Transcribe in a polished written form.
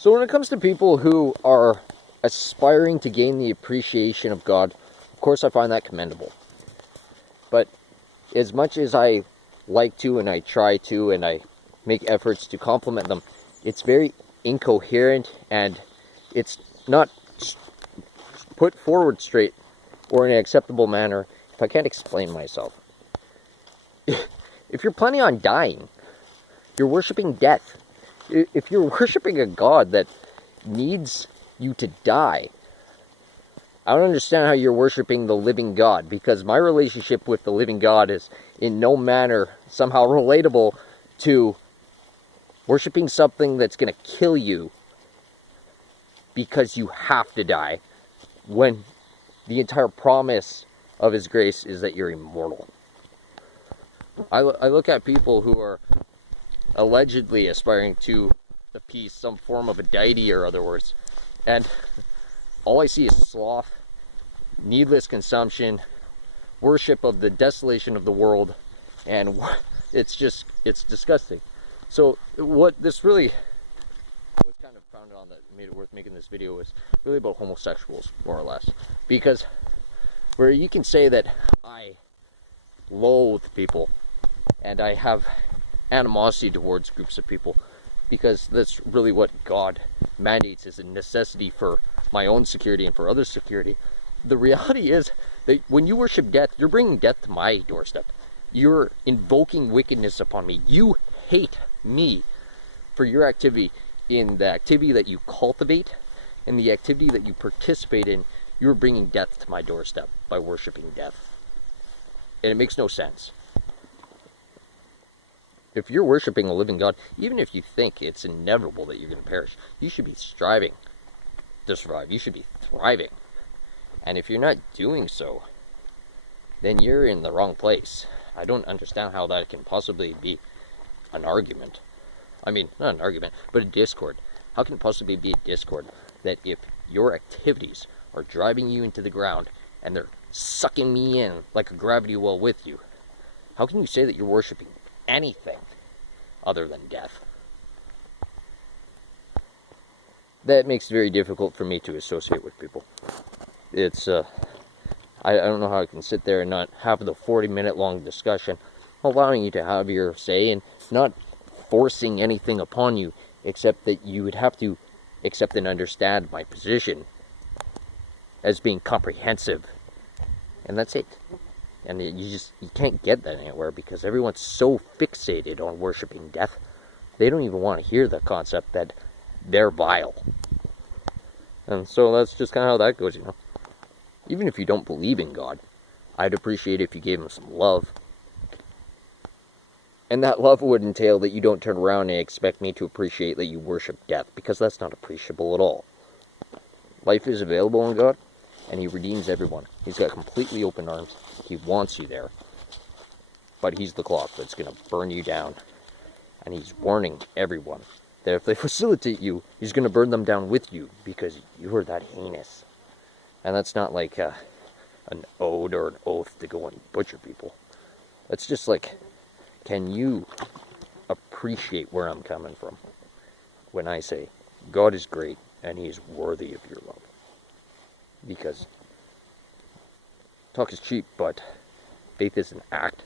So when it comes to people who are aspiring to gain the appreciation of God, of course I find that commendable. But as much as I like to, and I try to, and I make efforts to compliment them, it's very incoherent, and it's not put forward straight or in an acceptable manner if I can't explain myself. If you're planning on dying, you're worshiping death. If you're worshiping a God that needs you to die, I don't understand how you're worshiping the living God, because my relationship with the living God is in no manner somehow relatable to worshiping something that's going to kill you because you have to die, when the entire promise of His grace is that you're immortal. I look at people who are allegedly aspiring to appease some form of a deity or other words, and all I see is sloth, needless consumption, worship of the desolation of the world, and it's disgusting. So what this really was kind of founded on, that made it worth making this video, was really about homosexuals, more or less. Because where you can say that I loathe people and I have animosity towards groups of people, because that's really what God mandates as a necessity for my own security and for others' security. The reality is that when you worship death, you're bringing death to my doorstep. You're invoking wickedness upon me. You hate me for your activity, in the activity that you cultivate and the activity that you participate in. You're bringing death to my doorstep by worshiping death. And it makes no sense. If you're worshiping a living God, even if you think it's inevitable that you're going to perish, you should be striving to survive. You should be thriving. And if you're not doing so, then you're in the wrong place. I don't understand how that can possibly be an argument. I mean, not an argument, but a discord. How can it possibly be a discord that if your activities are driving you into the ground and they're sucking me in like a gravity well with you, how can you say that you're worshiping anything other than death? That makes it very difficult for me to associate with people. It's I don't know how I can sit there and not have the 40-minute long discussion, allowing you to have your say and not forcing anything upon you, except that you would have to accept and understand my position as being comprehensive, and that's it. And you can't get that anywhere, because everyone's so fixated on worshiping death, they don't even want to hear the concept that they're vile. And so that's just kind of how that goes, you know. Even if you don't believe in God, I'd appreciate if you gave Him some love. And that love would entail that you don't turn around and expect me to appreciate that you worship death, because that's not appreciable at all. Life is available in God, and He redeems everyone. He's got completely open arms. He wants you there. But He's the clock that's going to burn you down. And He's warning everyone that if they facilitate you, He's going to burn them down with you, because you're that heinous. And that's not like an ode or an oath to go and butcher people. That's just like, can you appreciate where I'm coming from when I say God is great and He is worthy of your love? Because talk is cheap, but faith is an act.